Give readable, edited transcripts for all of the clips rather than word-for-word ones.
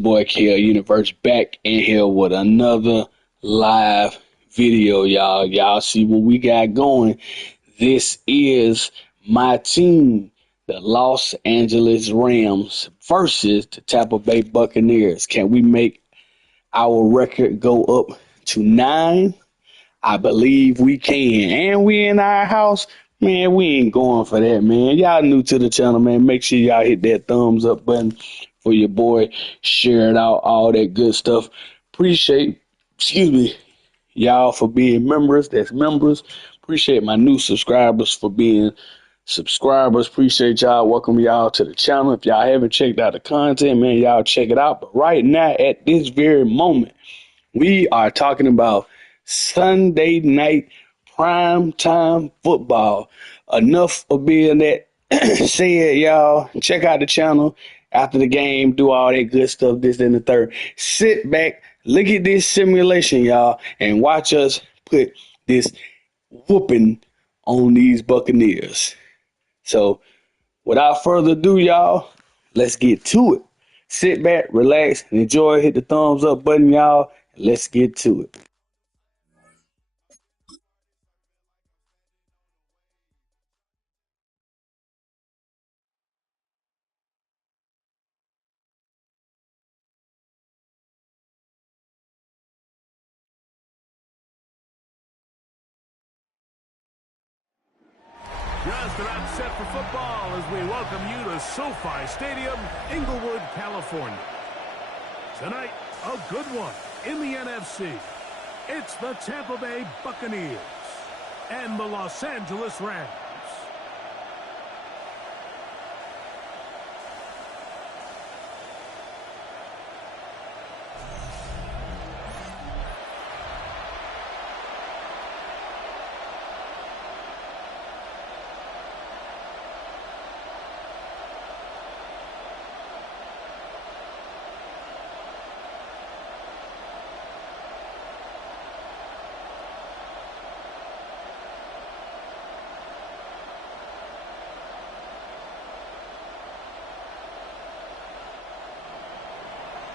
Boy Kill Universe back in here with another live video, y'all. Y'all see what we got going. This is my team, the Los Angeles Rams versus the Tampa Bay Buccaneers. Can we make our record go up to 9? I believe we can. And we in our house. Man, we ain't going for that, man. Y'all new to the channel, man. Make sure y'all hit that thumbs up button for your boy. Share it out, all that good stuff. Appreciate, y'all for being members. That's members. Appreciate my new subscribers for being subscribers. Appreciate y'all. Welcome y'all to the channel. If y'all haven't checked out the content, man, y'all check it out. But right now, at this very moment, we are talking about Sunday night prime time football. Enough of being that said, y'all. Check out the channel after the game, do all that good stuff, this and the third. Sit back, look at this simulation, y'all, and watch us put this whooping on these Buccaneers. So, without further ado, y'all, let's get to it. Sit back, relax, and enjoy. Hit the thumbs up button, y'all. Let's get to it. Just about set for football as we welcome you to SoFi Stadium, Inglewood, California. Tonight, a good one in the NFC. It's the Tampa Bay Buccaneers and the Los Angeles Rams.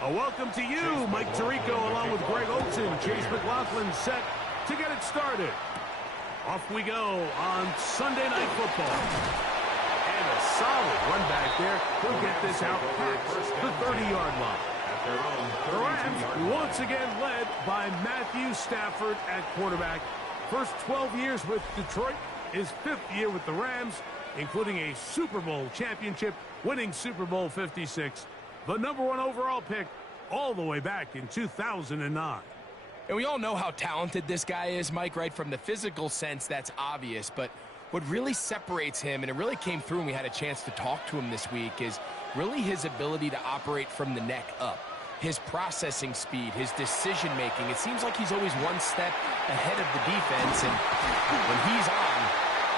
A welcome to you, Mike Tirico, along with Greg Olson. Chase McLaughlin set to get it started. Off we go on Sunday Night Football. And a solid run back there. He'll get this out past the 30-yard line. The Rams once again led by Matthew Stafford at quarterback. First 12 years with Detroit, his 5th year with the Rams, including a Super Bowl championship, winning Super Bowl 56. The #1 overall pick all the way back in 2009. And we all know how talented this guy is, Mike, right? From the physical sense, that's obvious. But what really separates him, and it really came through when we had a chance to talk to him this week, is really his ability to operate from the neck up. His processing speed, his decision-making. It seems like he's always one step ahead of the defense. And when he's on,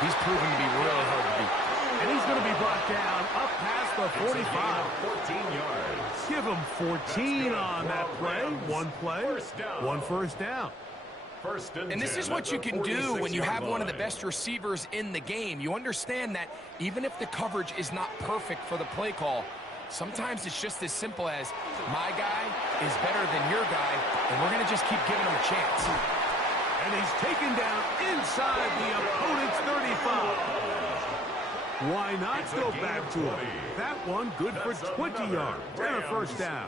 he's proven to be really hard to beat. And he's going to be brought down up past the 45. 14 yards. Give him 14 on that play. One play, one first down. And this is what you can do when you have one of the best receivers in the game. You understand that even if the coverage is not perfect for the play call, sometimes it's just as simple as my guy is better than your guy, and we're going to just keep giving him a chance. And he's taken down inside the opponent's 35. Why not go back to him? That one good for 20 yards and a first down.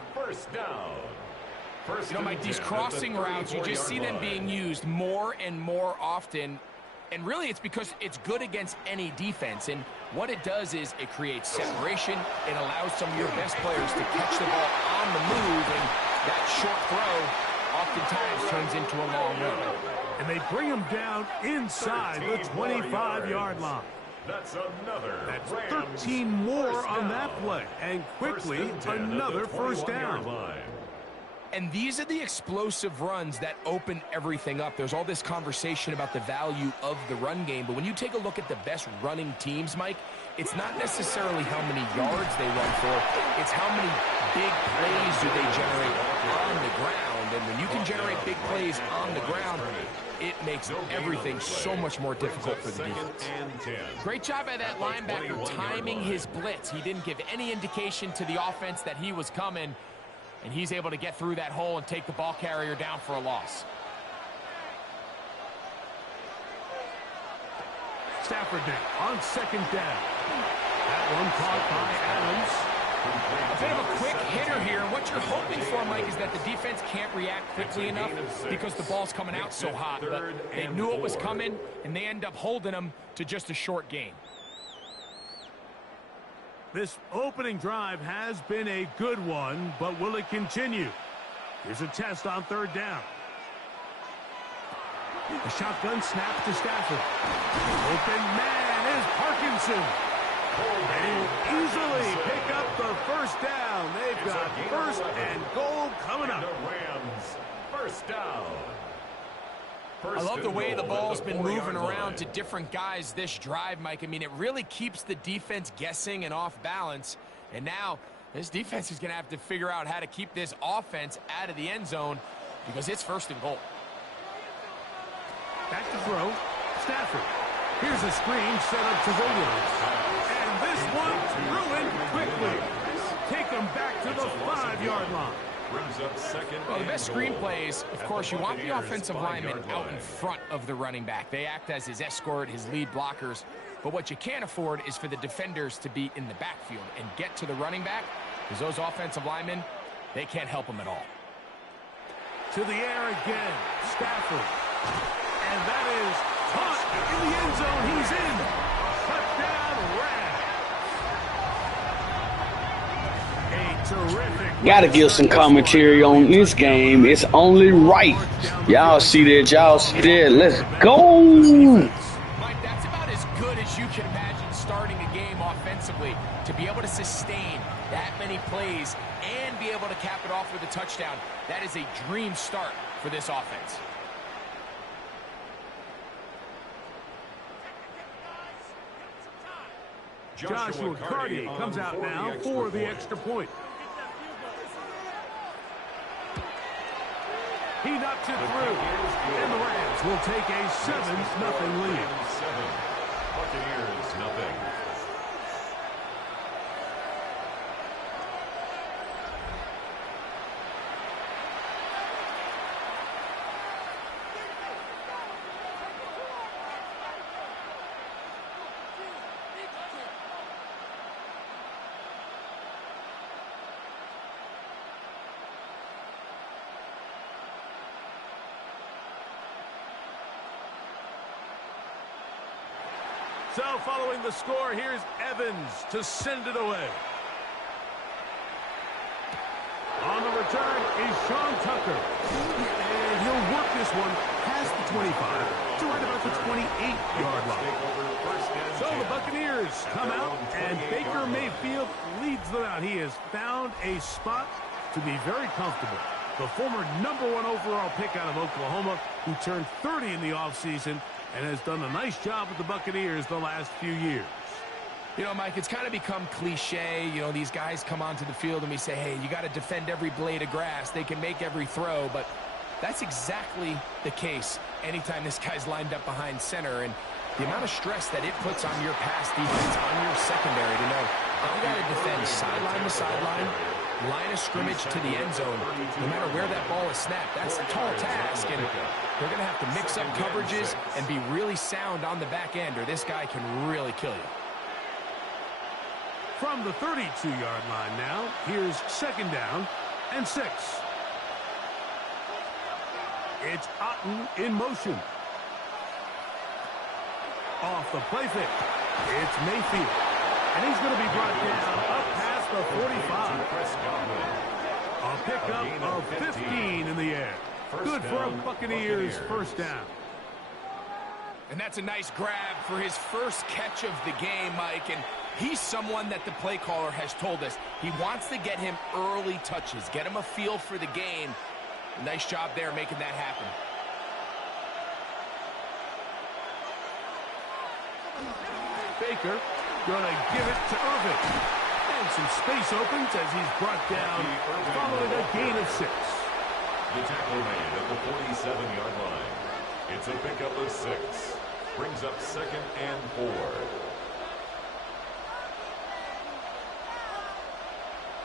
You know, Mike, these crossing routes, you just see them being used more and more often. And really, it's because it's good against any defense. And what it does is it creates separation. It allows some of your best players to catch the ball on the move. And that short throw oftentimes turns into a long run. And they bring him down inside the 25-yard line. That's another. That's 13 more on that play. And quickly, another first down. And these are the explosive runs that open everything up. There's all this conversation about the value of the run game, but when you take a look at the best running teams, Mike, it's not necessarily how many yards they run for, it's how many big plays do they generate on the ground. And when you can generate big plays on the ground, it makes everything so much more difficult for the defense. Great job by that linebacker timing his blitz. He didn't give any indication to the offense that he was coming. and he's able to get through that hole and take the ball carrier down for a loss. Stafford now on second down. That one caught by Adams. A bit of a quick hitter here. What you're hoping for, Mike, is that the defense can't react quickly enough because the ball's coming out so hot. But they knew it was coming, and they end up holding them to just a short gain. This opening drive has been a good one, but will it continue? Here's a test on third down. A shotgun snap to Stafford. Open man is Parkinson. And he'll easily pick up the first down. They've got first and goal coming up. Rams, first down. I love the way the ball's been moving around to different guys this drive, Mike. I mean, it really keeps the defense guessing and off balance. And now this defense is going to have to figure out how to keep this offense out of the end zone because it's first and goal. Back to throw. Stafford. Here's a screen set up to Williams. And this one's ruined quickly. Take them back to the 5-yard line. Well, the best screenplays, of course, you want the offensive lineman out in front of the running back. They act as his escort, his lead blockers. But what you can't afford is for the defenders to be in the backfield and get to the running back, because those offensive linemen, they can't help them at all. To the air again. Stafford. And that is caught in the end zone. He's in. Touchdown, Rams. A terrific. Gotta give some commentary on this game. It's only right. Y'all see that? Y'all see that? Let's go. Mike, that's about as good as you can imagine starting a game offensively. To be able to sustain that many plays and be able to cap it off with a touchdown, that is a dream start for this offense. Joshua Carty comes out now for the extra point. He knocks it through. And the Rams will take a 7-0 lead. Buccaneers, nothing. So following the score, here's Evans to send it away. On the return is Sean Tucker. And he'll work this one past the 25 to right about the 28-yard line. So the Buccaneers come out, and Baker Mayfield leads them out. He has found a spot to be very comfortable. The former #1 overall pick out of Oklahoma, who turned 30 in the offseason, and has done a nice job with the Buccaneers the last few years. You know, Mike, it's kind of become cliche. You know, these guys come onto the field and we say, hey, you got to defend every blade of grass. They can make every throw, but that's exactly the case anytime this guy's lined up behind center. And the amount of stress that it puts on your pass defense, on your secondary to know, I've got to defend sideline to sideline, line of scrimmage to the end zone, no matter where that ball is snapped. That's a tall task, and they're going to have to mix up coverages and be really sound on the back end, or this guy can really kill you. From the 32-yard line now, here's second down and 6. It's Otten in motion. Off the play fake. It's Mayfield. And he's going to be brought down up past the 45. A pickup of 15 in the air. Good for a Buccaneers first down. And that's a nice grab for his first catch of the game, Mike. And he's someone that the play caller has told us he wants to get him early touches, get him a feel for the game. Nice job there making that happen. Baker going to give it to Irvin. And some space opens as he's brought down following a gain of 6. The tackle made at the 47-yard line. It's a pickup of 6. Brings up 2nd and 4.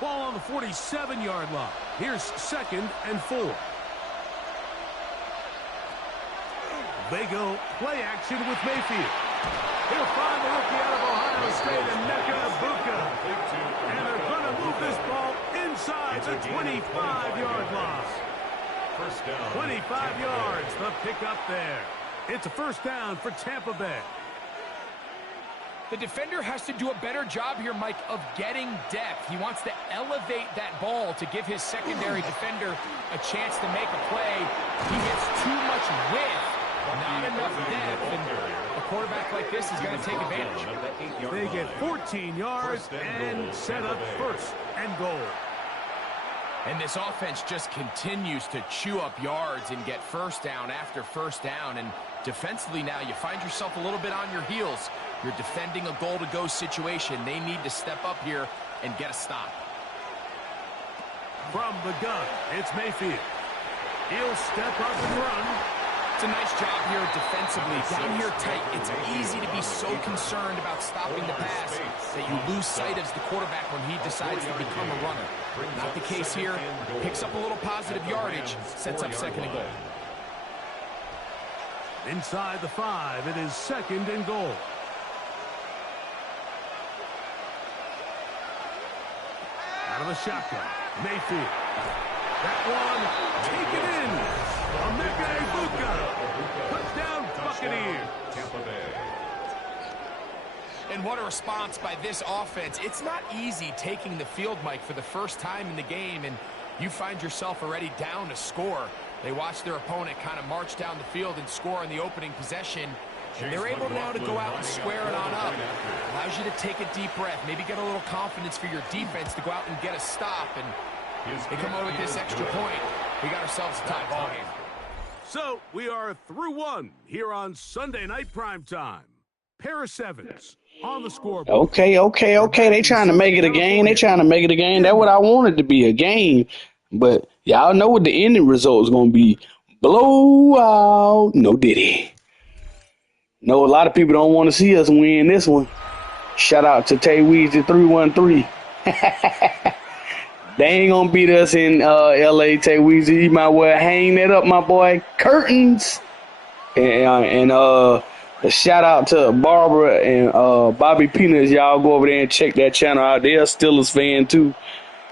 Ball on the 47-yard line. Here's 2nd and 4. They go play action with Mayfield. He'll find the rookie out of Ohio State, and they're going to move this ball inside the 25-yard line. 25 yards, the pickup there. It's a first down for Tampa Bay. The defender has to do a better job here, Mike, of getting depth. He wants to elevate that ball to give his secondary defender a chance to make a play. He gets too much width, not enough depth, and a quarterback like this is going to take advantage. They get 14 yards and set up 1st and goal. And this offense just continues to chew up yards and get first down after first down. And defensively now, you find yourself a little bit on your heels. You're defending a goal-to-go situation. They need to step up here and get a stop. From the gun, it's Mayfield. He'll step up and run. It's a nice job here defensively. Down here tight, it's easy to be so concerned about stopping the pass that you lose sight of the quarterback when he decides to become a runner. Not the case here. Picks up a little positive yardage, sets up 2nd and goal. Inside the 5, it is 2nd and goal. Out of the shotgun, Mayfield. That one, taken in. Touchdown, Buccaneers. And what a response by this offense. It's not easy taking the field, Mike, for the first time in the game, and you find yourself already down to score. They watch their opponent kind of march down the field and score on the opening possession, and they're able now to go out and square it on up. Allows you to take a deep breath, maybe get a little confidence for your defense to go out and get a stop, and they come over with this extra point. We got ourselves a tie ball game. So we are through 1 here on Sunday Night Primetime. Pair of 7s on the scoreboard. Okay. They trying to make it a game. That's what I wanted to be, a game. But y'all know what the ending result is going to be. Blowout. No diddy. No, a lot of people don't want to see us win this one. Shout out to Tay Weezy 313. They ain't gonna beat us in LA, Tay Weezy. You might well hang that up, my boy. Curtains. And a shout out to Barbara and Bobby Peanuts. Y'all go over there and check that channel out. They're a Steelers fan too.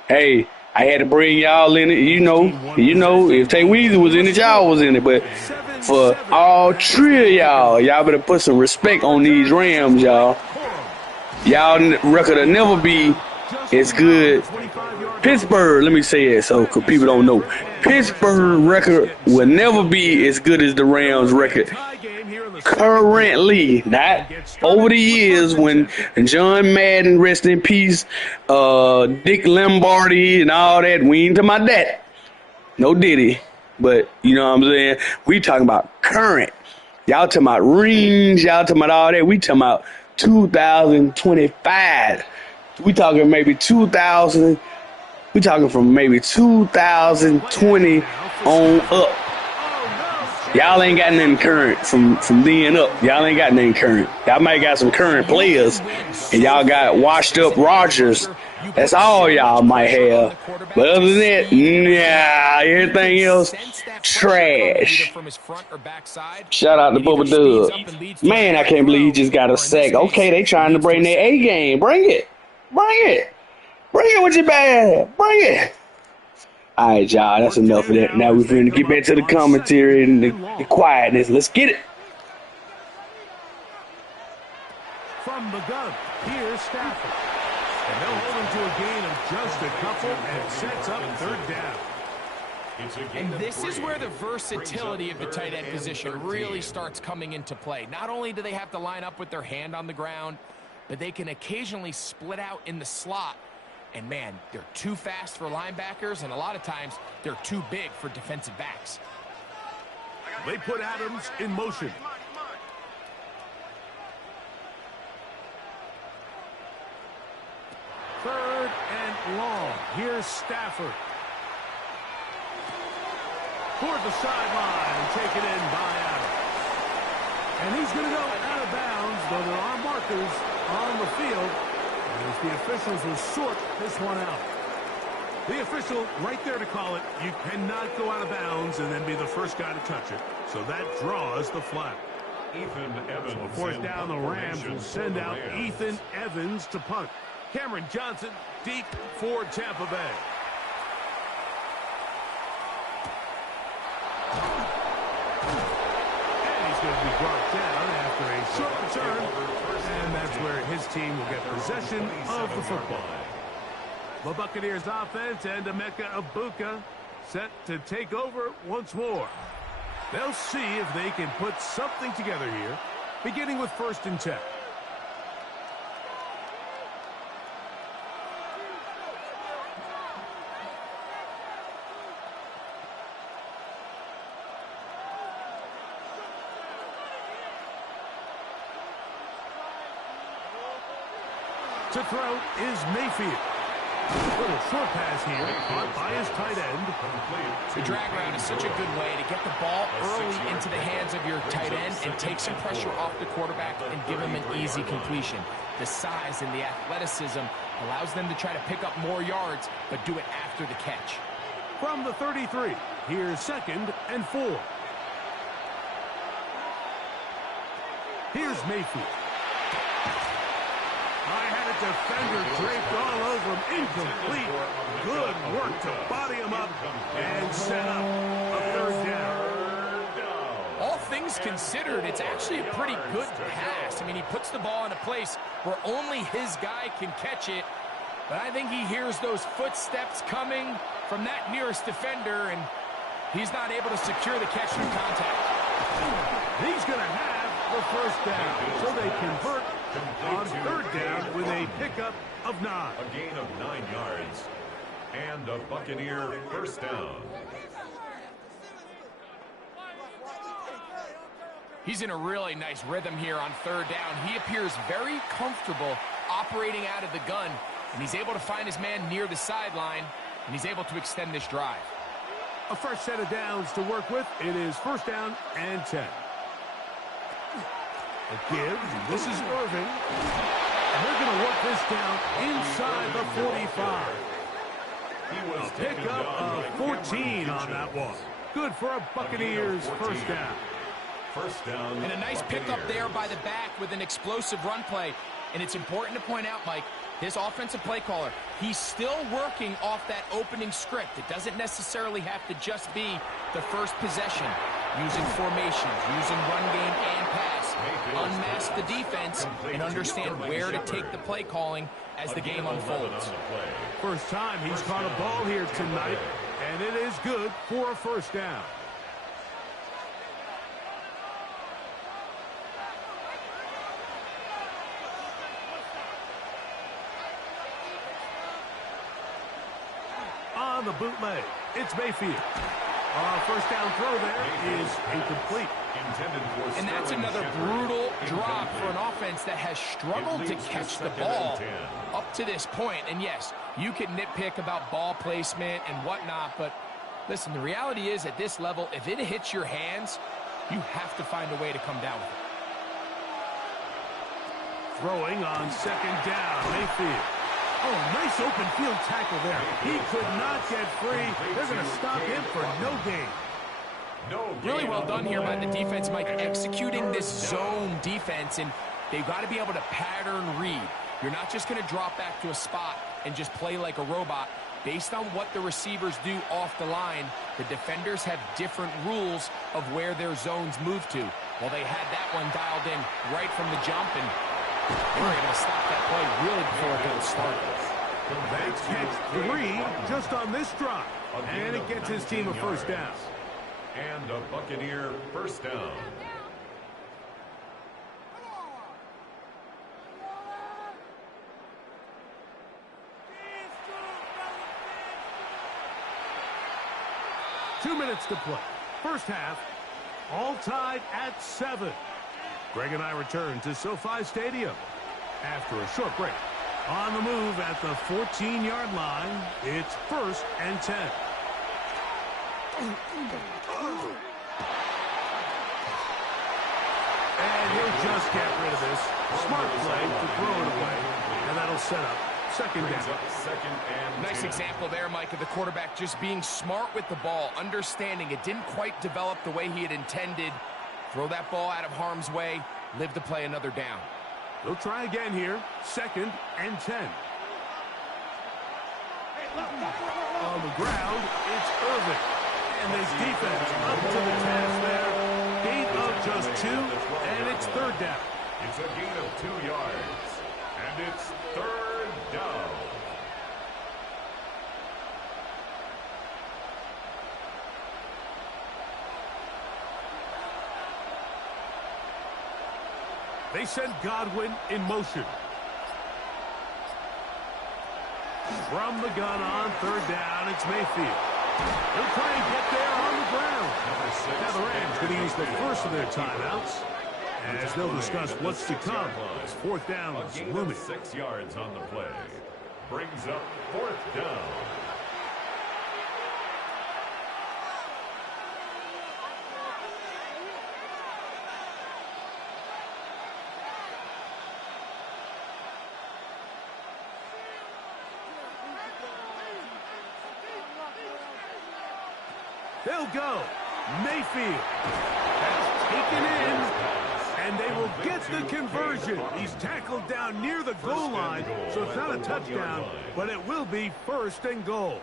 Hey, I had to bring y'all in it. You know, if Tay Weezy was in it, y'all was in it. But for all three of y'all better put some respect on these Rams, y'all. Y'all record will never be as good. Pittsburgh, let me say it so because people don't know. Pittsburgh record will never be as good as the Rams record. Currently, not over the years when John Madden, rest in peace, Dick Lombardi and all that. We ain't talking about that. No diddy. But, you know what I'm saying? We talking about current. Y'all talking about rings. Y'all talking about all that. We talking about 2025. We talking maybe 2000. We talking from maybe 2020 on up. Y'all ain't got nothing current from then up. Y'all ain't got nothing current. Y'all might got some current players, and y'all got washed up Rodgers. That's all y'all might have. But other than that, nah, everything else, trash. Shout out to Bubba Dub. Man, I can't believe he just got a sack. Okay, they trying to bring their A game. Bring it. Bring it with your bag. Bring it. All right, y'all, that's enough of that. Now we're going to get back to the commentary and the quietness. Let's get it. From the gun, here's Stafford. And they'll hold him to a gain of just a couple and sets up 3rd down. And this is where the versatility of the tight end position really starts coming into play. Not only do they have to line up with their hand on the ground, but they can occasionally split out in the slot. And, man, they're too fast for linebackers, and a lot of times they're too big for defensive backs. They put Adams in motion. Third and long. Here's Stafford. Toward the sideline and taken in by Adams. And he's going to go out of bounds, though there are markers on the field. As the officials will sort this one out. The official right there to call it. You cannot go out of bounds and then be the first guy to touch it. So that draws the flag. Ethan Evans. So fourth down, the Rams will send out Ethan Evans to punt. Cameron Johnson deep for Tampa Bay. And he's going to be brought down after a short return. And that's where his team will get possession of the football. The Buccaneers offense and Emeka Egbuka set to take over once more. They'll see if they can put something together here, beginning with 1st and 10. To throw is Mayfield. Little short pass here, caught by his tight end. The drag route is such a good way to get the ball early into the hands of your tight end and take some pressure off the quarterback and give him an easy completion. The size and the athleticism allows them to try to pick up more yards, but do it after the catch. From the 33, here's 2nd and 4. Here's Mayfield. I had a defender draped all over him. Incomplete. Good work to body him up and set up a 3rd down. All things considered, it's actually a pretty good pass. I mean, he puts the ball in a place where only his guy can catch it. But I think he hears those footsteps coming from that nearest defender, and he's not able to secure the catch through contact. He's going to have the 1st down. So they convert on 3rd down with a pickup of 9. A gain of 9 yards. And a Buccaneer 1st down. He's in a really nice rhythm here on 3rd down. He appears very comfortable operating out of the gun, and he's able to find his man near the sideline, and he's able to extend this drive. A fresh set of downs to work with. It is 1st down and 10. A give. This is Irving. And they're going to work this down inside the 45. A pickup of 14 on that one. Good for a Buccaneers 1st down. 1st down. And a nice pickup there by the back with an explosive run play. And it's important to point out, Mike, his offensive play caller, he's still working off that opening script. It doesn't necessarily have to just be the first possession. Using formations, using run game and pass. Unmask the defense and understand where to take the play calling as the game unfolds. First time he's caught a ball here tonight, and it is good for a 1st down. On the bootleg, it's Mayfield. 1st down throw there is incomplete. And that's another brutal drop for an offense that has struggled to catch the ball up to this point. And yes, you can nitpick about ball placement and whatnot, but listen, the reality is at this level, if it hits your hands, you have to find a way to come down with it. Throwing on 2nd down, Mayfield. Oh, nice open field tackle there. He could not get free. They're going to stop him for no gain. Really well done here by the defense, Mike, executing this zone defense, and they've got to be able to pattern read. You're not just going to drop back to a spot and just play like a robot. Based on what the receivers do off the line, the defenders have different rules of where their zones move to. Well, they had that one dialed in right from the jump, and they were able to stop that play really before it got started. They catch 3 just on this drive, and it gets his team a 1st down. And a Buccaneer 1st down. Two minutes to play. First half, all tied at 7. Greg and I return to SoFi Stadium after a short break. On the move at the 14-yard line, it's 1st and 10. And he'll just get rid of this. Smart play to throw it away, and that'll set up second Brings down. up second and Nice 10. example there, Mike, of the quarterback just being smart with the ball, understanding it didn't quite develop the way he had intended. Throw that ball out of harm's way, live to play another down. They'll try again here. Second and 10. On the ground, it's Irvin. And this defense up to the task there. Gain of just 2, and it's third down. It's a gain of 2 yards, and it's third down. They send Godwin in motion. From the gun on third down, it's Mayfield. They'll try and get there on the ground. Now the Rams going to use the first of their timeouts, as they'll discuss what's to come. As fourth down A is gain looming. of 6 yards on the play. Brings up fourth down. They'll go. Mayfield has taken in, and they will get the conversion. He's tackled down near the goal line, so it's not a touchdown, but it will be first and goal.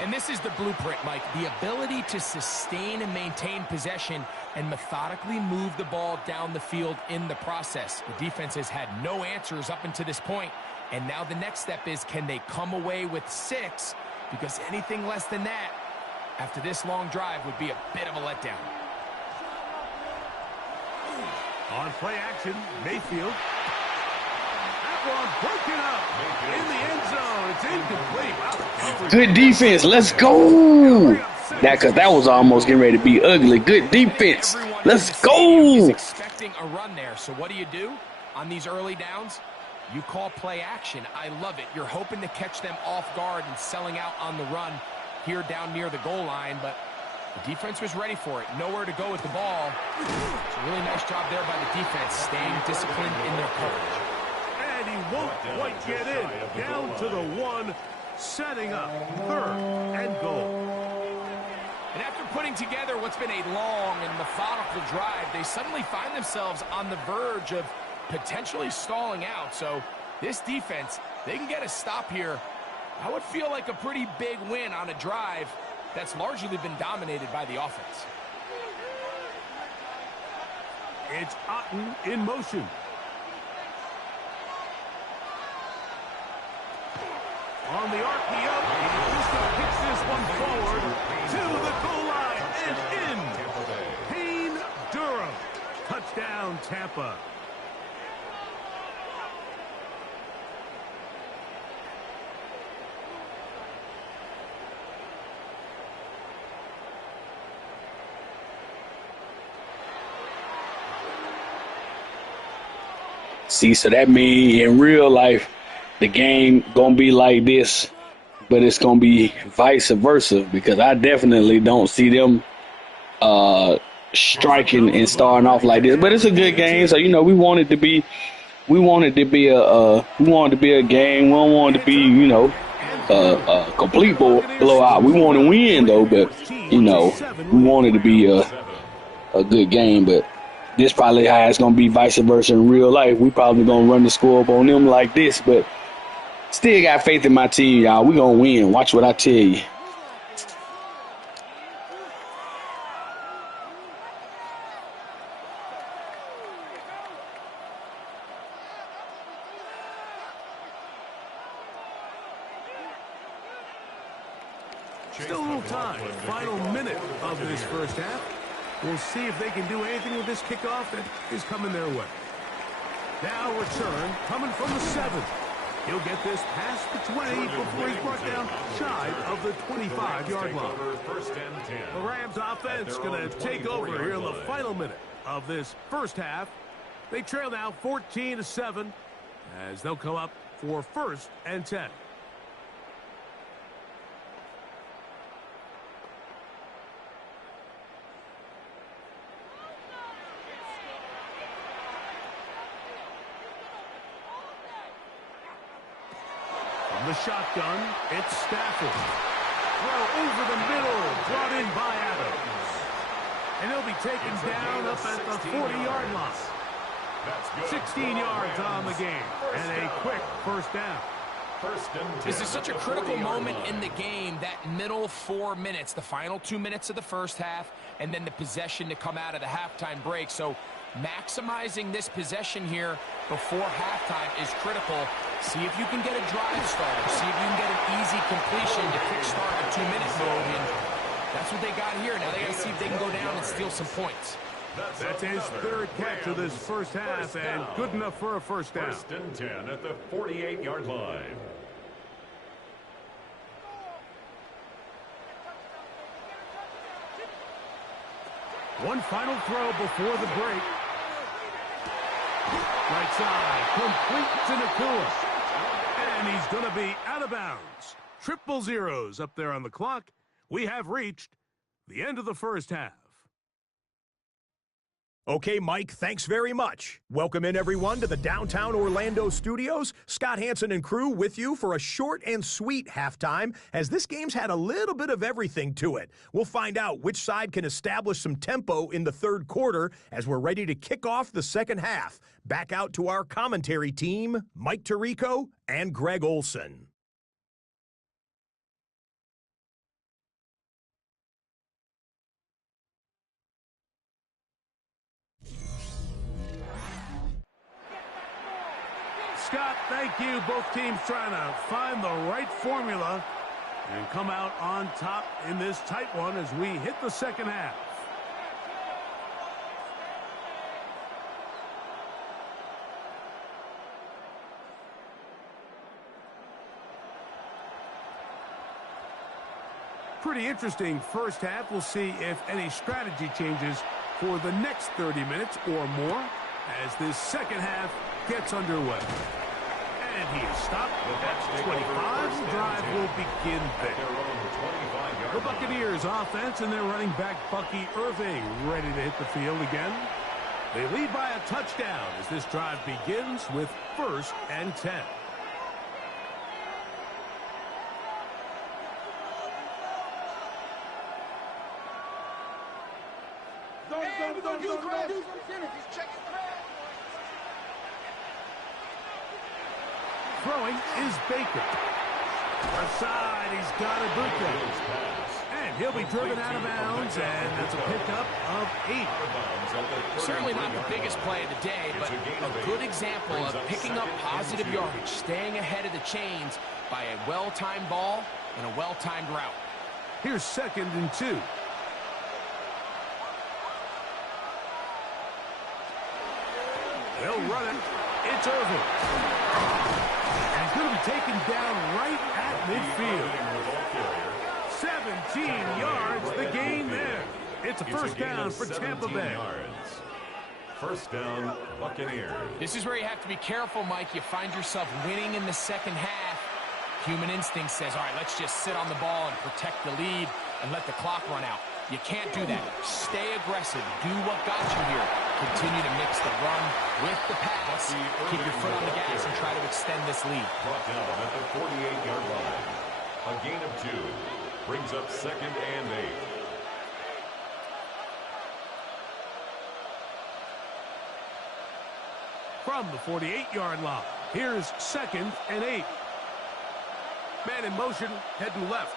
And this is the blueprint, Mike. The ability to sustain and maintain possession and methodically move the ball down the field in the process. The defense has had no answers up until this point, and now the next step is, can they come away with 6? Because anything less than that after this long drive would be a bit of a letdown. On play action, Mayfield. That one broken up in the end zone. It's incomplete. Wow. Good defense. Let's go. Because that was almost getting ready to be ugly. Good defense. Let's go. He's expecting a run there. So what do? On these early downs, you call play action. I love it. You're hoping to catch them off guard and selling out on the run here down near the goal line, but the defense was ready for it. Nowhere to go with the ball. It's a really nice job there by the defense, staying disciplined in their coverage. And he won't quite get in. Down to the 1, setting up third and goal. And after putting together what's been a long and methodical drive, they suddenly find themselves on the verge of potentially stalling out. So this defense, they can get a stop here. I would feel like a pretty big win on a drive that's largely been dominated by the offense. It's Otten in motion. On the RPO, he just kicks this one forward to the goal line and in. Payne Durham. Touchdown, Tampa. See, so that means in real life, the game gonna be like this, but it's gonna be vice versa, because I definitely don't see them striking and starting off like this. But it's a good game, so we want it to be a game. We don't want it to be a complete blowout. We want to win though, but we want it to be a good game. But this probably how it's going to be vice versa in real life. We probably going to run the score up on them like this, but still got faith in my team, y'all. We going to win. Watch what I tell you. Still a little time. Final minute of this first half. We'll see if they can do anything with this kickoff that is coming their way. Now return coming from the 7. He'll get this past the 20 before he's brought down shy of the 25-yard line. First and 10. The Rams offense going to take over here in the final minute of this first half. They trail now 14-7 as they'll come up for first and 10. the shotgun. It's Stafford. Throw over the middle, brought in by Adams. And he'll be taken down up at the 40-yard line. 16 yards on the game, and a quick first down. This is such a critical moment in the game, that middle 4 minutes, the final 2 minutes of the first half, and then the possession to come out of the halftime break. So maximizing this possession here before halftime is critical. See if you can get a drive started. See if you can get an easy completion to kickstart a 2-minute mode. And that's what they got here. Now they got to see if they can go down and steal some points. That's his third catch of this first half, and good enough for a first down. 1st and 10 at the 48-yard line. One final throw before the break. Right side, complete to Nakua. And he's going to be out of bounds. 000 up there on the clock. We have reached the end of the first half. Okay, Mike, thanks very much. Welcome in, everyone, to the downtown Orlando studios. Scott Hansen and crew with you for a short and sweet halftime, as this game's had a little bit of everything to it. We'll find out which side can establish some tempo in the third quarter as we're ready to kick off the second half. Back out to our commentary team, Mike Tirico and Greg Olson. Scott, thank you. Both teams trying to find the right formula and come out on top in this tight one as we hit the second half. Pretty interesting first half. We'll see if any strategy changes for the next 30 minutes or more as this second half gets underway. And he is stopped at 25. The drive will begin there. The Buccaneers offense and their running back Bucky Irving ready to hit the field again. They lead by a touchdown as this drive begins with 1st and 10. Throwing is Baker. Left side, he's got Ibuka. And he'll be driven out of bounds, and that's a pickup of 8. Certainly not the biggest play of the day, but a good example of picking up positive yardage, staying ahead of the chains by a well-timed ball and a well-timed route. Here's 2nd and 2. They'll run it. It's Irving. And he's going to be taken down right at midfield. 17 yards, the gain there. It's a first down for Tampa Bay. First down, Buccaneers. This is where you have to be careful, Mike. You find yourself winning in the second half. Human instinct says, all right, let's just sit on the ball and protect the lead and let the clock run out. You can't do that. Stay aggressive. Do what got you here. Continue to mix the run with the pass. Keep your foot on the gas and try to extend this lead. Brought down at the 48-yard line. A gain of 2 brings up 2nd and 8. From the 48-yard line, here's 2nd and 8. Man in motion, heading left.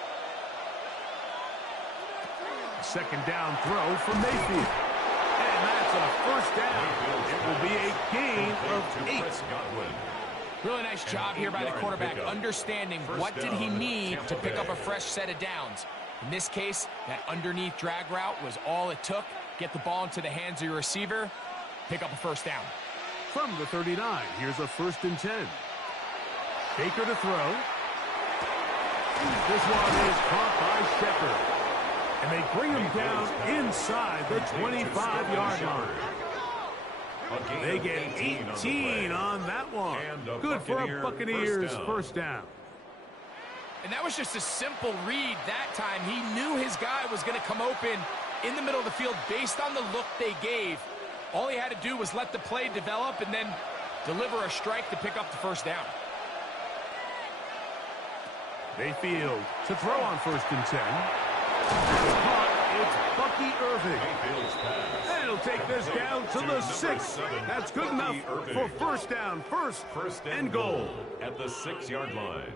Second down throw from Mayfield. And that's a first down. It will be a gain of 8. Really nice job here by the quarterback, understanding what did he need to pick up a fresh set of downs. In this case, that underneath drag route was all it took. Get the ball into the hands of your receiver, pick up a first down. From the 39, here's a 1st and 10. Baker to throw. This one is caught by Shepard. And they bring him down inside the 25-yard line. They get 18 on that one. Good for a Buccaneers first down. And that was just a simple read that time. He knew his guy was going to come open in the middle of the field based on the look they gave. All he had to do was let the play develop and then deliver a strike to pick up the first down. Mayfield to throw on 1st and 10. Caught. It's Bucky Irving. And he'll take this down to the 6. That's good enough for 1st down. First and goal at the 6-yard line.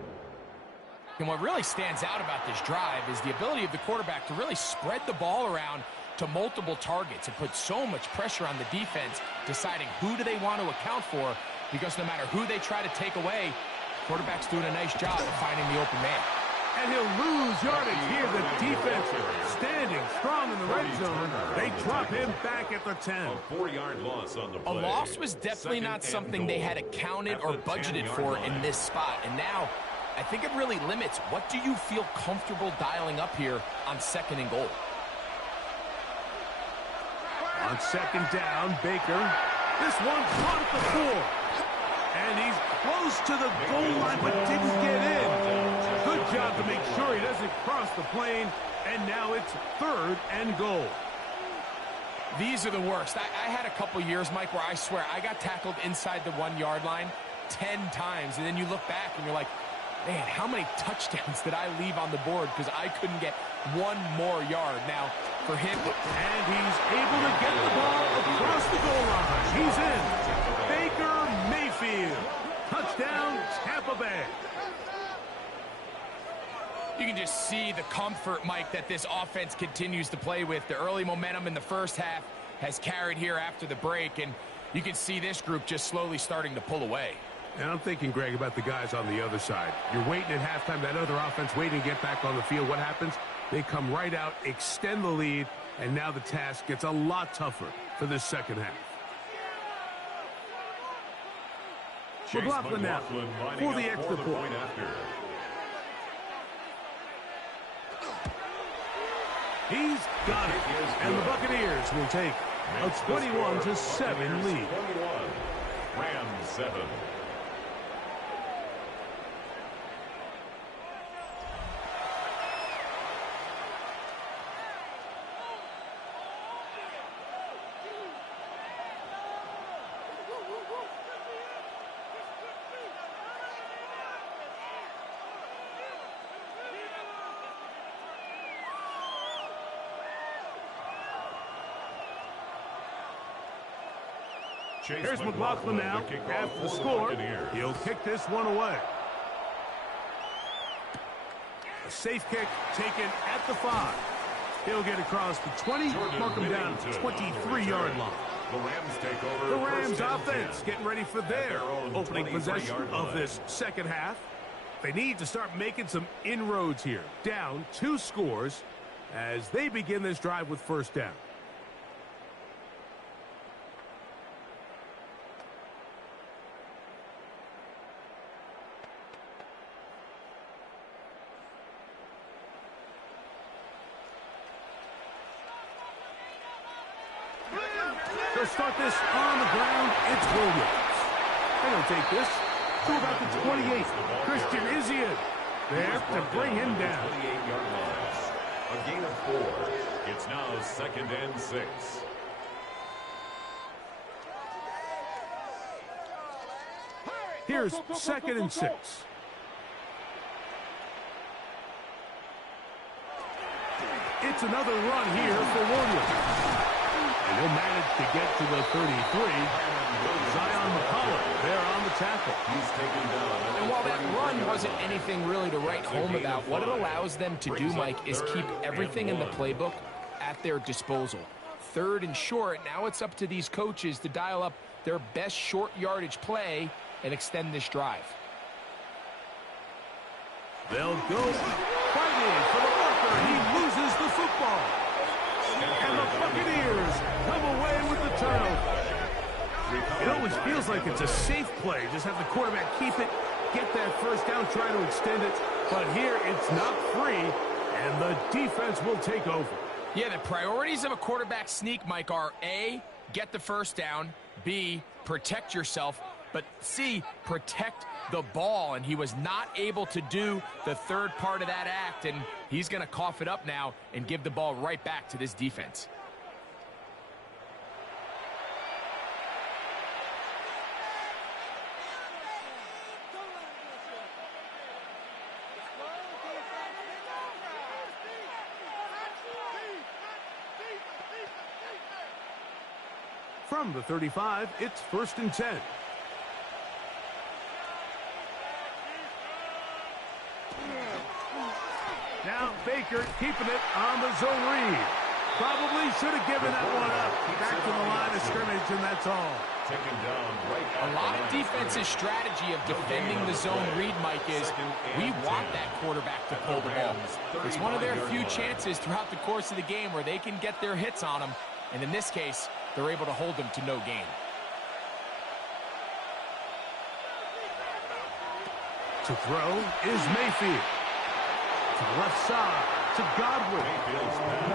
And what really stands out about this drive is the ability of the quarterback to really spread the ball around to multiple targets and put so much pressure on the defense, deciding who do they want to account for, because no matter who they try to take away, quarterback's doing a nice job of finding the open man. And he'll lose yardage here. The defense standing strong in the red zone. They drop him back at the 10. A 4-yard loss on the play. A loss was definitely not something they had accounted or budgeted for in this spot. And now, I think it really limits what do you feel comfortable dialing up here on 2nd and goal. On 2nd down, Baker. This one's caught at the 4. And he's close to the goal line, but didn't get in. Good job to make sure he doesn't cross the plane. And now it's 3rd and goal. These are the worst. I had a couple years, Mike, where I swear I got tackled inside the 1-yard line 10 times. And then you look back and you're like, man, how many touchdowns did I leave on the board because I couldn't get one more yard? Now, for him, and he's able to get the ball across the goal line. He's in. Baker Mayfield. Touchdown, Tampa Bay. You can just see the comfort, Mike, that this offense continues to play with. The early momentum in the first half has carried here after the break, and you can see this group just slowly starting to pull away. And I'm thinking, Greg, about the guys on the other side. You're waiting at halftime, that other offense waiting to get back on the field. What happens? They come right out, extend the lead, and now the task gets a lot tougher for this second half. McLaughlin now for the extra point. He's got it. And the Buccaneers will take a 21-7 lead. Rams 7. Here's McLaughlin now. After the score, he'll kick this one away. A safe kick taken at the 5. He'll get across the 20, mark him down to the 23-yard line. The Rams take over. The Rams offense getting ready for their opening possession of this second half. They need to start making some inroads here. Down 2 scores as they begin this drive with 1st down. They'll start this on the ground. It's Williams. And he'll take this to about the 28. Christian Izzian there to bring him down. 28-yard loss. A gain of 4. It's now 2nd and 6. Here's 2nd and 6. It's another run here for Williams. And he'll manage to get to the 33. Zion McCollum there on the tackle. He's taken down. And while that run wasn't anything really to write home about, what it allows them to do, Mike, is keep everything in the playbook at their disposal. 3rd and short, now it's up to these coaches to dial up their best short yardage play and extend this drive. They'll go fighting for the marker. He loses the football. And the Buccaneers come away with the turnover. It always feels like it's a safe play. Just have the quarterback keep it, get that 1st down, try to extend it. But here it's not free, and the defense will take over. Yeah, the priorities of a quarterback sneak, Mike, are A, get the 1st down, B, protect yourself, but C, protect the ball. And he was not able to do the 3rd part of that act, and he's going to cough it up now and give the ball right back to this defense. From the 35, it's 1st and 10. Now Baker keeping it on the zone read. Probably should have given that one up. Back to the line of scrimmage, and that's all. Taken down right A lot of defense's strategy of defending the zone read, Mike, is we want that quarterback to pull the ball. It's one of their few chances throughout the course of the game where they can get their hits on them, and in this case, they're able to hold them to no gain. To throw is Mayfield. To the left side, to Godwin.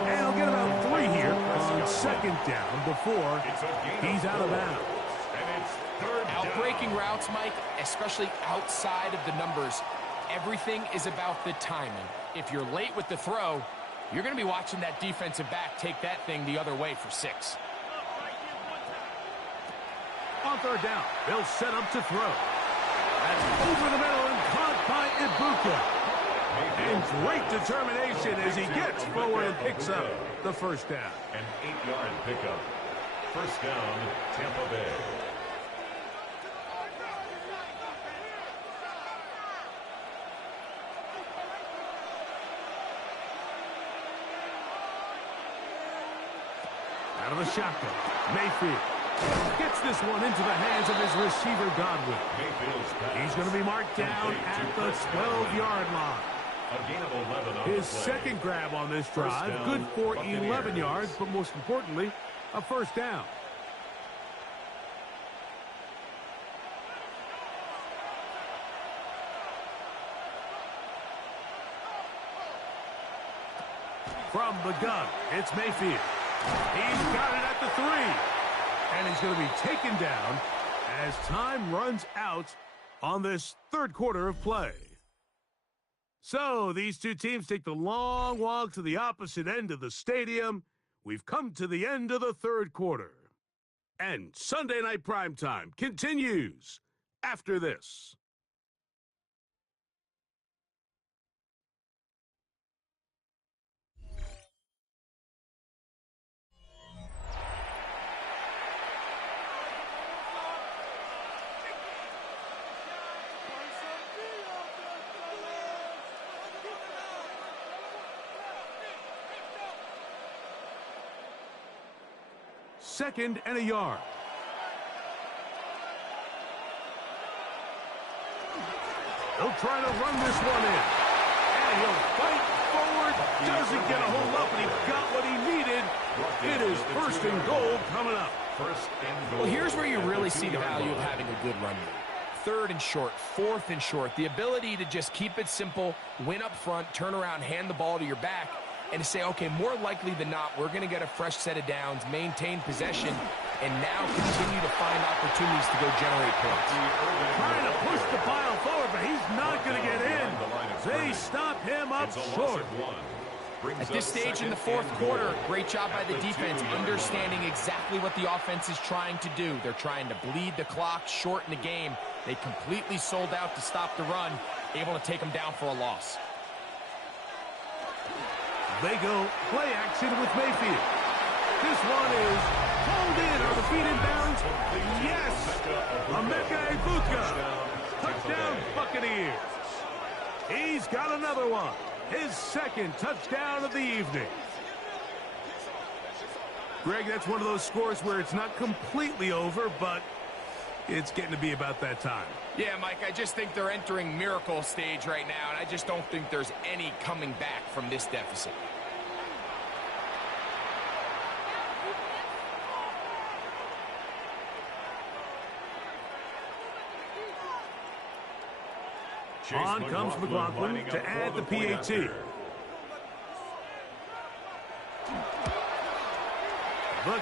And he'll get about 3 here. 2nd down before he's out of bounds. Out-breaking routes, Mike, especially outside of the numbers, everything is about the timing. If you're late with the throw, you're going to be watching that defensive back take that thing the other way for 6. On 3rd down, they'll set up to throw. That's over the middle and caught by Ibuka. And great determination as he gets forward and picks up the 1st down. An 8-yard pickup. 1st down, Tampa Bay. Out of the shotgun, Mayfield gets this one into the hands of his receiver, Godwin. He's going to be marked down at the 12-yard line. A gain of 11 on His 2nd grab on this drive, good for 11 yards, but most importantly, a 1st down. From the gun, it's Mayfield. He's got it at the 3. And he's going to be taken down as time runs out on this 3rd quarter of play. So these two teams take the long walk to the opposite end of the stadium. We've come to the end of the 3rd quarter. And Sunday Night Primetime continues after this. Second and a yard. He'll try to run this one in. And he'll fight forward. Doesn't get a hold up, and he got what he needed. It is 1st and goal coming up. Well, here's where you really see the value of having a good run game. 3rd and short, 4th and short. The ability to just keep it simple, win up front, turn around, hand the ball to your back, and to say, okay, more likely than not, we're going to get a fresh set of downs, maintain possession, and now continue to find opportunities to go generate points. Trying to push the pile forward, but he's not going to get in. They stop him up short. At this stage in the 4th quarter, great job by the defense, understanding exactly what the offense is trying to do. They're trying to bleed the clock, shorten the game. They completely sold out to stop the run, able to take them down for a loss. They go play action with Mayfield. This one is pulled in. Are the feet in bounds? Yes! Emeka Ibuka. Touchdown, Buccaneers. He's got another one. His 2nd touchdown of the evening. Greg, that's one of those scores where it's not completely over, but it's getting to be about that time. Yeah, Mike, I just think they're entering miracle stage right now, and I just don't think there's any coming back from this deficit. On comes McLaughlin to add the PAT. The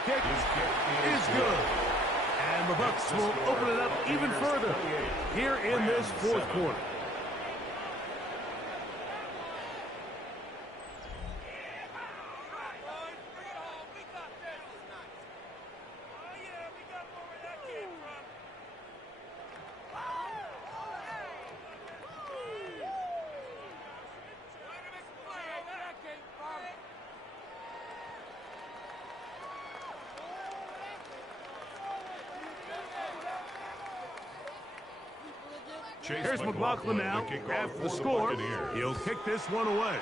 kick is good. And the Bucs will open it up even further here in this 4th quarter. Here's McLaughlin now. After the score, he'll kick this one away.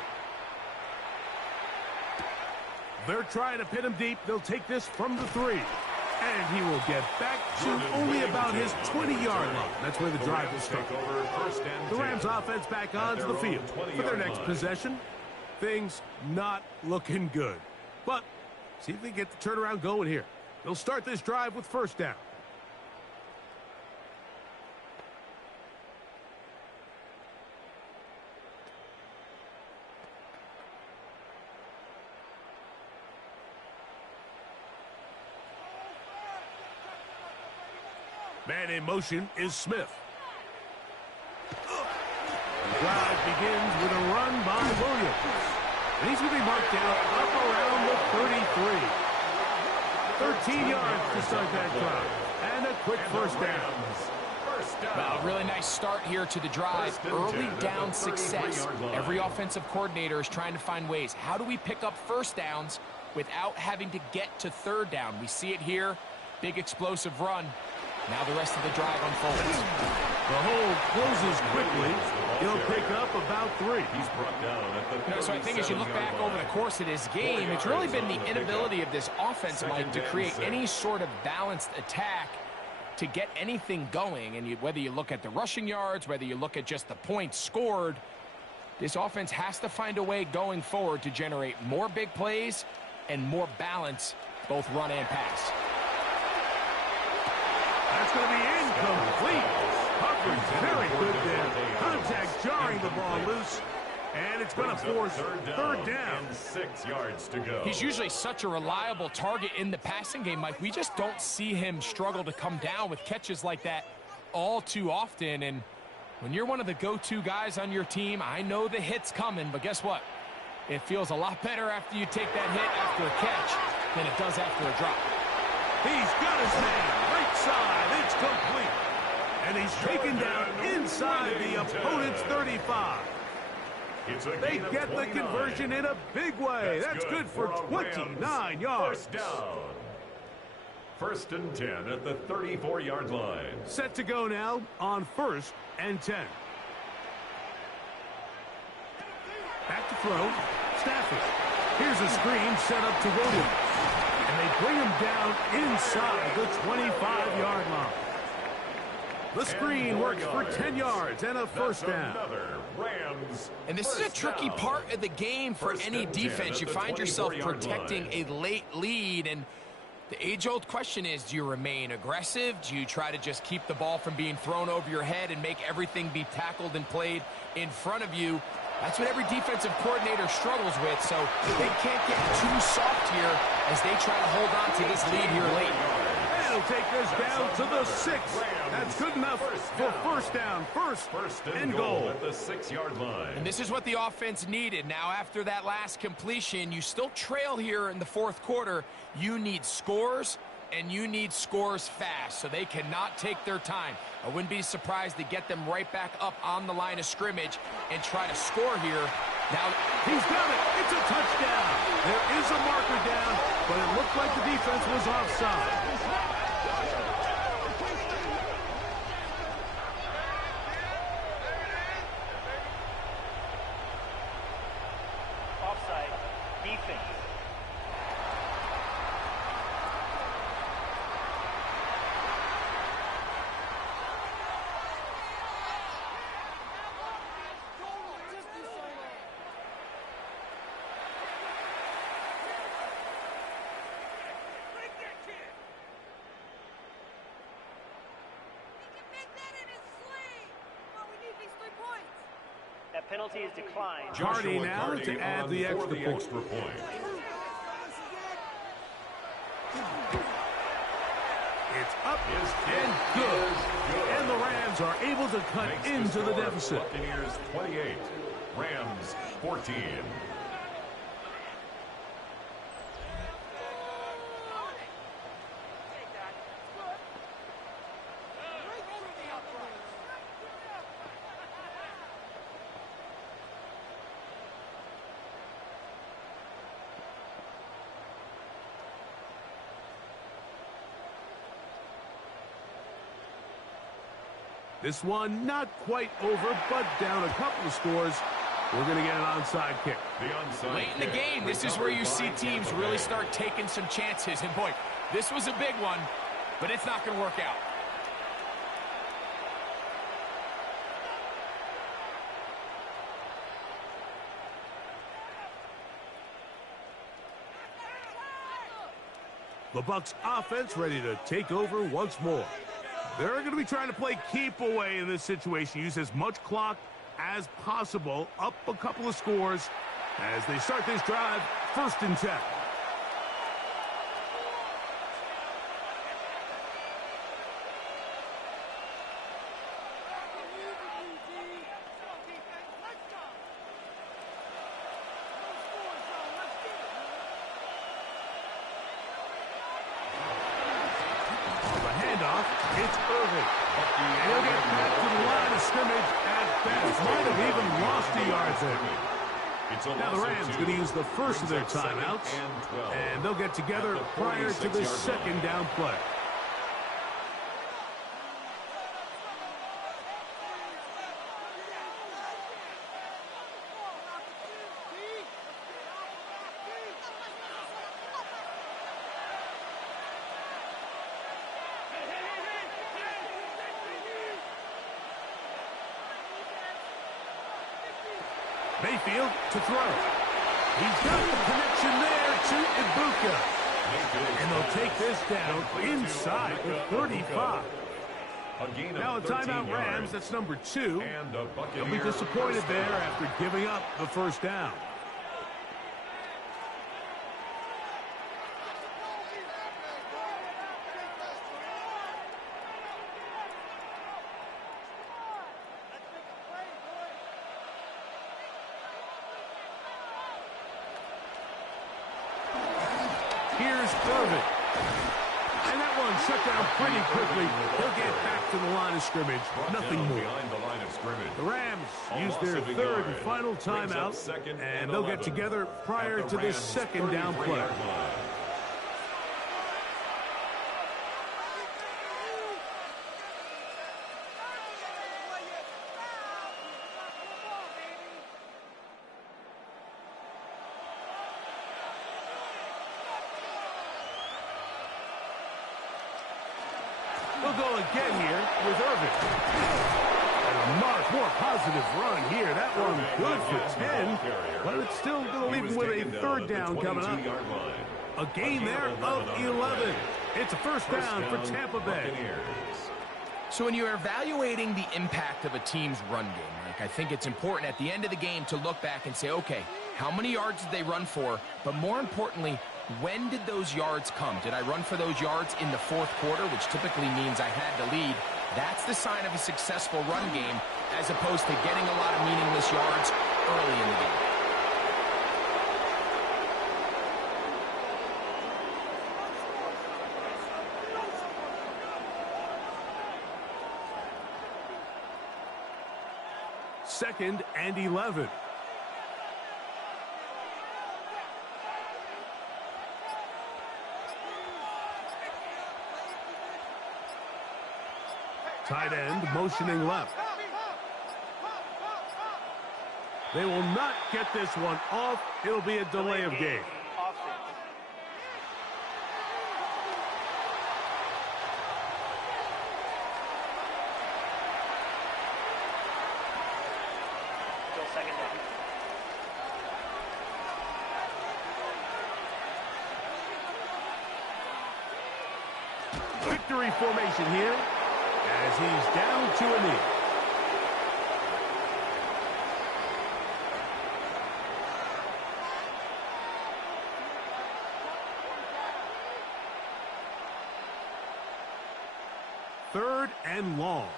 They're trying to pin him deep. They'll take this from the 3. And he will get back to only about his 20-yard line. That's where the drive will start. The Rams offense back onto the field for their next possession. Things not looking good. But see if they get the turnaround going here. They'll start this drive with first down. Man in motion is Smith. The drive begins with a run by Williams. And he's going to be marked out up around the 33. 13 yards to start that drive. And a quick first down. Well, a really nice start here to the drive. Early down success. Every offensive coordinator is trying to find ways. How do we pick up first downs without having to get to third down? We see it here. Big explosive run. Now the rest of the drive unfolds. The hole closes quickly. He'll pick up about 3. He's brought down at the So I think as you look back over the course of this game, it's really been the inability of this offense, Mike, to create any sort of balanced attack to get anything going. And whether you look at the rushing yards, whether you look at just the points scored, this offense has to find a way going forward to generate more big plays and more balance, both run and pass. That's going to be incomplete. Humphrey's very good there. Contact jarring the ball loose. And it's going to force third down. And 6 yards to go. He's usually such a reliable target in the passing game, Mike. We just don't see him struggle to come down with catches like that all too often. And when you're one of the go-to guys on your team, I know the hit's coming, but guess what? It feels a lot better after you take that hit after a catch than it does after a drop. He's got his man right side. It's complete. And he's taken down inside the opponent's 35. They get the conversion in a big way. That's good for 29 yards. First down. First and 10 at the 34-yard line. Set to go now on 1st and 10. Back to throw. Stafford. Here's a screen set up to Williams. And they bring him down inside the 25-yard line. The screen works for 10 yards and a first down. And this is a tricky part of the game for any defense. You find yourself protecting a late lead, and the age-old question is, do you remain aggressive? Do you try to just keep the ball from being thrown over your head and make everything be tackled and played in front of you? That's what every defensive coordinator struggles with, so they can't get too soft here as they try to hold on to this lead here late. They'll take this down to the 6. That's good enough for first down. First and goal at the 6-yard line. And this is what the offense needed. Now, after that last completion, you still trail here in the fourth quarter. You need scores, and you need scores fast, so they cannot take their time. I wouldn't be surprised to get them right back up on the line of scrimmage and try to score here. Now, he's got it. It's a touchdown. There is a marker down, but it looked like the defense was offside. That penalty is declined. Hardy now to add the extra point. It's up and good. And the Rams are able to cut into the deficit. Buccaneers 28, Rams 14. This one not quite over, but down a couple of scores. We're going to get an onside kick. Late in the game, this is where you see teams really start taking some chances. And boy, this was a big one, but it's not going to work out. The Bucs offense ready to take over once more. They're going to be trying to play keep away in this situation. Use as much clock as possible. Up a couple of scores as they start this drive. 1st and 10. It's Irving. And he'll get back to the line of scrimmage at best. Might have even lost a yard there. Now the Rams going to use the first of their timeouts. And they'll get together prior to the 2nd down play. Mayfield to throw. He's got the connection there to Ibuka. And they'll take this down inside the 35. Now a timeout Rams, that's number 2. They'll be disappointed there after giving up the 1st down. Here's Irvin. And that one shut down pretty quickly. He'll get back to the line of scrimmage. Nothing more. The Rams use their 3rd and final timeout. And they'll get together prior to this 2nd down play. We'll go again here with Irvin. And a much more positive run here. That one good for 10, but it's still going to leave him with a 3rd down coming up. A gain there of 11. It's a 1st down for Tampa Bay. So when you're evaluating the impact of a team's run game, Mike, I think it's important at the end of the game to look back and say, okay, how many yards did they run for? But more importantly, when did those yards come? Did I run for those yards in the 4th quarter, which typically means I had the lead? That's the sign of a successful run game, as opposed to getting a lot of meaningless yards early in the game. Second and 11. Tight end motioning left. They will not get this one off. It'll be a delay of game. Still 2nd down. Victory formation here as he's down to a knee. Third and long.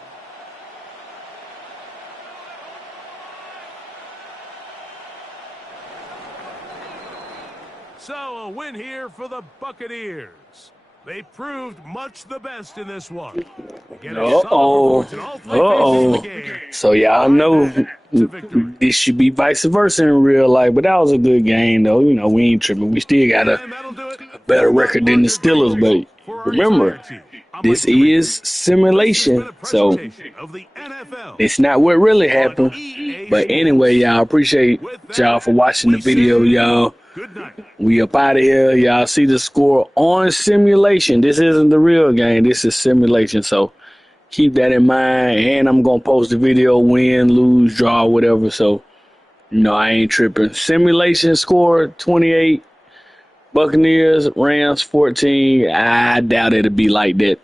So a win here for the Buccaneers. They proved much the best in this one. So y'all know this should be vice versa in real life, but that was a good game, though. You know, we ain't tripping. We still got a better record than the Steelers, but remember, this Mike Tirico. is simulation, This has been a so presentation of the NFL it's not what really on happened. EA But anyway, Sports. y'all, appreciate With y'all that, for watching the we video, say y'all. good night. We up out of here. Y'all see the score on simulation. This isn't the real game. This is simulation. So keep that in mind. And I'm going to post the video, win, lose, draw, whatever. So, I ain't tripping. Simulation score 28. Buccaneers, Rams 14. I doubt it'll be like that.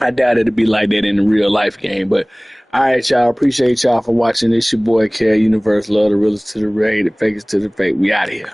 I doubt it'll be like that in the real life game. But all right, y'all. Appreciate y'all for watching. This your boy Kel Universe. Love the realest to the raid, the fakest to the fake. We out of here.